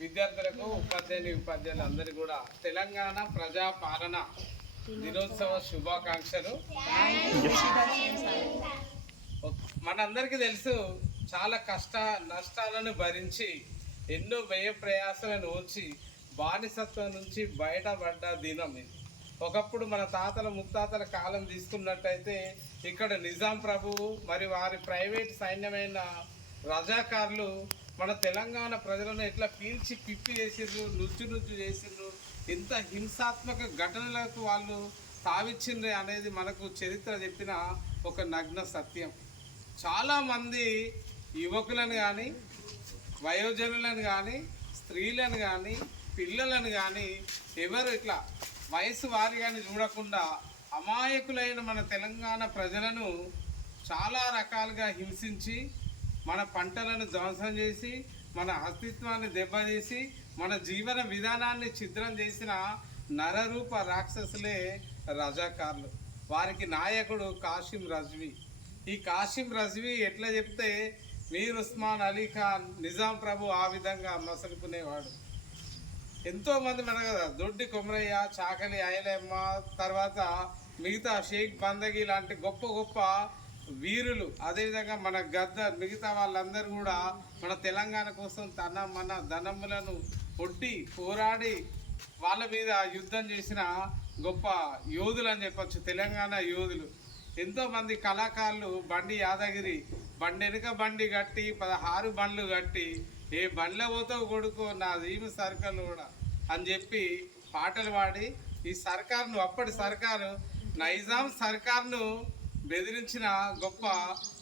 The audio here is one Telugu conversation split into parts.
విద్యార్థులకు ఉపాధ్యాయుని ఉపాధ్యాయులు అందరూ కూడా తెలంగాణ ప్రజా పాలన దినోత్సవ శుభాకాంక్షలు. మనందరికీ తెలుసు చాలా కష్ట నష్టాలను భరించి ఎన్నో వ్యయ ప్రయాసాలను ఉంచి బానిసత్వం నుంచి బయటపడ్డ దినం ఇది. ఒకప్పుడు మన తాతల ముత్తాతల కాలం తీసుకున్నట్టయితే ఇక్కడ నిజాం ప్రభువు మరి వారి ప్రైవేట్ సైన్యమైన రజాకారులు మన తెలంగాణ ప్రజలను ఎట్లా పీల్చి పిప్పి చేసిండ్రు నుజ్జు నుజ్జు చేసిండ్రు ఎంత హింసాత్మక ఘటనలకు వాళ్ళు తావిచ్చిండ్రు అనేది మనకు చరిత్ర చెప్పిన ఒక నగ్న సత్యం. చాలామంది యువకులను కానీ వయోజనులను కానీ స్త్రీలను కానీ పిల్లలను కానీ ఎవరు ఇట్లా వయసు వారిగాని చూడకుండా అమాయకులైన మన తెలంగాణ ప్రజలను చాలా రకాలుగా హింసించి మన పంటలను ధ్వంసం చేసి మన అస్తిత్వాన్ని దెబ్బతీసి మన జీవన విధానాన్ని ఛిద్రం చేసిన నరరూప రాక్షసులే రజాకార్లు. వారికి నాయకుడు కాసిం రజ్వీ. ఈ కాసిం రజ్వీ ఎట్లా చెప్తే మీర్ ఉస్మాన్ అలీ ఖాన్ నిజాం ప్రభు ఆ విధంగా మసలుకునేవాడు. ఎంతోమంది మన కదా దొడ్డి కొమరయ్య చాకలి అయలమ్మ తర్వాత మిగతా షేక్ బందగి లాంటి గొప్ప గొప్ప వీరులు అదేవిధంగా మన గద్ద మిగతా వాళ్ళందరూ కూడా మన తెలంగాణ కోసం తన మన ధనములను ఒడ్డి పోరాడి వాళ్ళ మీద యుద్ధం చేసిన గొప్ప యోధులు అని చెప్పచ్చు తెలంగాణ యోధులు. ఎంతోమంది కళాకారులు బండి యాదగిరి బండి వెనుక బండి కట్టి పదహారు బండ్లు కట్టి ఏ బండ్ల పోతావు కొడుకు నా దీమి సర్కార్లు కూడా అని చెప్పి పాటలు పాడి ఈ సర్కార్ను అప్పటి సర్కారు నైజాం సర్కార్ను బెదిరించిన గొప్ప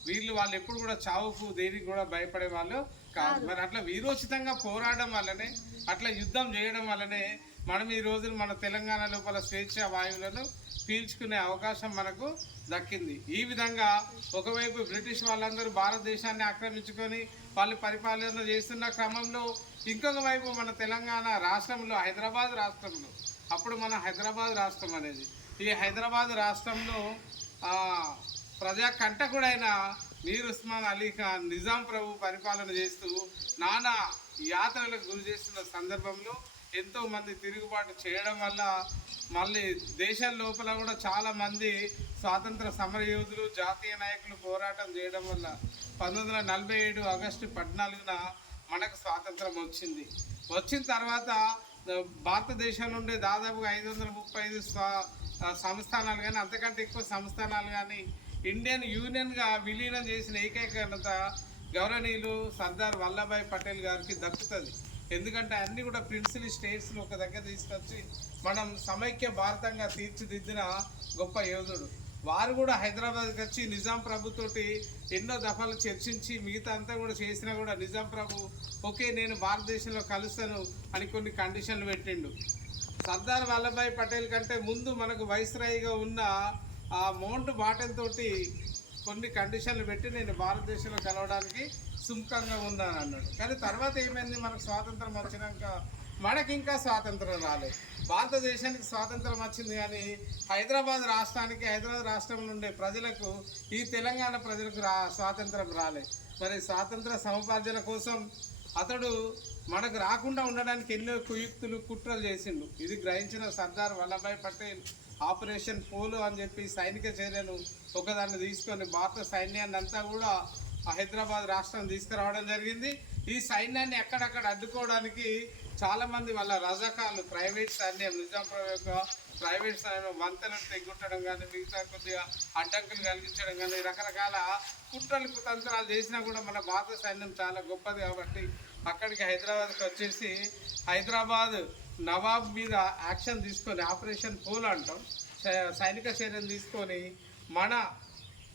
వీళ్ళు వాళ్ళు ఎప్పుడు కూడా చావుకు దేనికి కూడా భయపడే వాళ్ళు కాదు. మరి అట్లా వీరోచితంగా పోరాడడం వల్లనే అట్లా యుద్ధం చేయడం వల్లనే మనం ఈ రోజున మన తెలంగాణ లోపల స్వేచ్ఛ వాయువులను పీల్చుకునే అవకాశం మనకు దక్కింది. ఈ విధంగా ఒకవైపు బ్రిటిష్ వాళ్ళందరూ భారతదేశాన్ని ఆక్రమించుకొని వాళ్ళు పరిపాలన చేస్తున్న క్రమంలో ఇంకొక వైపు మన తెలంగాణ రాష్ట్రంలో హైదరాబాద్ రాష్ట్రంలో అప్పుడు మన హైదరాబాద్ రాష్ట్రం అనేది. ఈ హైదరాబాద్ రాష్ట్రంలో ప్రజా కంటకుడైన మీర్ ఉస్మాన్ అలీ ఖాన్ నిజాం ప్రభు పరిపాలన చేస్తూ నానా యాత్రలకు గురి చేస్తున్న సందర్భంలో ఎంతో మంది తిరుగుబాటు చేయడం వల్ల మళ్ళీ దేశం లోపల కూడా చాలా మంది స్వాతంత్ర సమరయోధులు జాతీయ నాయకులు పోరాటం చేయడం వల్ల పంతొమ్మిది వందల నలభై ఏడు ఆగస్టు పద్నాలుగున మనకు స్వాతంత్రం వచ్చింది. వచ్చిన తర్వాత భారతదేశం నుండి దాదాపుగా ఐదు వందల ముప్పై ఐదు స్వా సంస్థానాలు కానీ అంతకంటే ఎక్కువ సంస్థానాలు కానీ ఇండియన్ యూనియన్గా విలీనం చేసిన ఏకైక ఘనత గౌరవనీయులు సర్దార్ వల్లభాయ్ పటేల్ గారికి దక్కుతుంది. ఎందుకంటే అన్ని కూడా ప్రిన్సిపల్ స్టేట్స్ని ఒక దగ్గర తీసుకొచ్చి మనం సమైక్య భారతంగా తీర్చిదిద్దిన గొప్ప యోధుడు. వారు కూడా హైదరాబాద్కి వచ్చి నిజాం ప్రభుతోటి ఎన్నో దఫాలు చర్చించి మిగతా అంతా కూడా చేసినా కూడా నిజాం ప్రభు ఓకే నేను భారతదేశంలో కలుస్తాను అని కొన్ని కండిషన్లు పెట్టిండు. సర్దార్ వల్లభాయ్ పటేల్ కంటే ముందు మనకు వైస్రాయిగా ఉన్న ఆ మౌంట్ బాటన్ తోటి కొన్ని కండిషన్లు పెట్టి నేను భారతదేశంలో కలవడానికి సుముఖంగా ఉన్నాను అన్నాడు. కానీ తర్వాత ఏమైంది? మనకు స్వాతంత్రం వచ్చినాక మనకి ఇంకా స్వాతంత్రం రాలేదు భారతదేశానికి స్వాతంత్రం వచ్చింది కానీ హైదరాబాద్ రాష్ట్రానికి హైదరాబాద్ రాష్ట్రంలో ఉండే ప్రజలకు ఈ తెలంగాణ ప్రజలకు రా స్వాతంత్రం రాలేదు మరి స్వాతంత్ర సముపార్జన కోసం అతడు మనకు రాకుండా ఉండడానికి ఎన్నో కుయుక్తులు కుట్రలు చేసిండు. ఇది గ్రహించిన సర్దార్ వల్లభాయ్ పటేల్ ఆపరేషన్ పోలు అని చెప్పి సైనిక చర్యను ఒకదాన్ని తీసుకొని భారత సైన్యాన్ని అంతా కూడా హైదరాబాద్ రాష్ట్రం తీసుకురావడం జరిగింది. ఈ సైన్యాన్ని ఎక్కడక్కడ అడ్డుకోవడానికి చాలామంది వాళ్ళ రజకాలు ప్రైవేట్ సైన్యం నిజాం యొక్క ప్రైవేట్ సైన్యం వంతెనలు తెగుట్టడం కానీ మిగతా కొద్దిగా అడ్డంకులు కలిగించడం కానీ రకరకాల కుట్రలు తంత్రాలు చేసినా కూడా మన భారత సైన్యం చాలా గొప్పది కాబట్టి అక్కడికి హైదరాబాద్కి వచ్చేసి హైదరాబాద్ నవాబ్ మీద యాక్షన్ తీసుకొని ఆపరేషన్ పోల్ అంటాం. సై- సైనిక చర్యలు తీసుకొని మన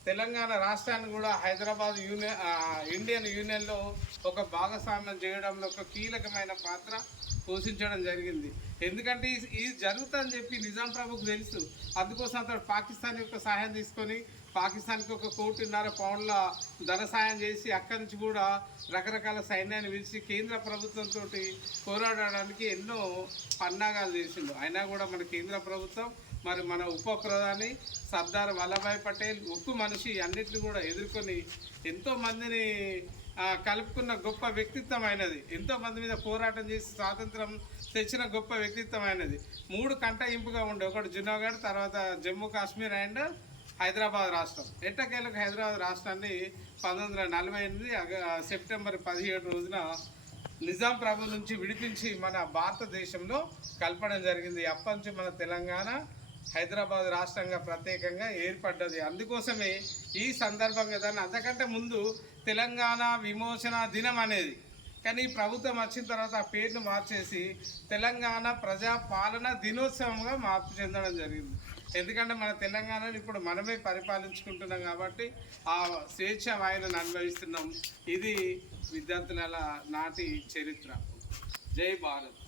తెలంగాణ రాష్ట్రాన్ని కూడా హైదరాబాద్ యూనియన్ ఇండియన్ యూనియన్లో ఒక భాగస్వామ్యం చేయడంలో ఒక కీలకమైన పాత్ర పోషించడం జరిగింది. ఎందుకంటే ఇది జరుగుతుందని చెప్పి నిజాం ప్రభుకు తెలుసు. అందుకోసం అతడు పాకిస్తాన్ యొక్క సహాయం తీసుకొని పాకిస్తాన్కి ఒక కోటిన్నర పౌండ్ల ధన సాయం చేసి అక్కడి నుంచి కూడా రకరకాల సైన్యాన్ని పిలిచి కేంద్ర ప్రభుత్వంతో పోరాడడానికి ఎన్నో పన్నాగాలు చేసిండు. అయినా కూడా మన కేంద్ర ప్రభుత్వం మరి మన ఉప ప్రధాని సర్దార్ వల్లభాయ్ పటేల్ ఉక్కు మనిషి అన్నిటిని కూడా ఎదుర్కొని ఎంతోమందిని కలుపుకున్న గొప్ప వ్యక్తిత్వం అయినది. ఎంతో మంది మీద పోరాటం చేసి స్వాతంత్రం తెచ్చిన గొప్ప వ్యక్తిత్వం అయినది. మూడు కంట ఇంపుగా ఉండే. ఒకటి జునాగఢ్ తర్వాత జమ్మూ కాశ్మీర్ అండ్ హైదరాబాద్ రాష్ట్రం. ఎట్టకేలకు హైదరాబాద్ రాష్ట్రాన్ని పంతొమ్మిది వందల నలభై ఎనిమిది సెప్టెంబర్ పదిహేడు రోజున నిజాం ప్రభు నుంచి విడిపించి మన భారతదేశంలో కలపడం జరిగింది. అప్పటి నుంచి మన తెలంగాణ హైదరాబాద్ రాష్ట్రంగా ప్రత్యేకంగా ఏర్పడ్డది. అందుకోసమే ఈ సందర్భంగా దాన్ని అంతకంటే ముందు తెలంగాణ విమోచన దినం అనేది. కానీ ప్రభుత్వం వచ్చిన తర్వాత ఆ పేరును మార్చేసి తెలంగాణ ప్రజా పాలన దినోత్సవంగా మార్పు చెందడం జరిగింది. ఎందుకంటే మన తెలంగాణను ఇప్పుడు మనమే పరిపాలించుకుంటున్నాం కాబట్టి ఆ స్వేచ్ఛ వాయులను అనుభవిస్తున్నాం. ఇది విద్యార్థుల నాటి చరిత్ర. జై భారత్.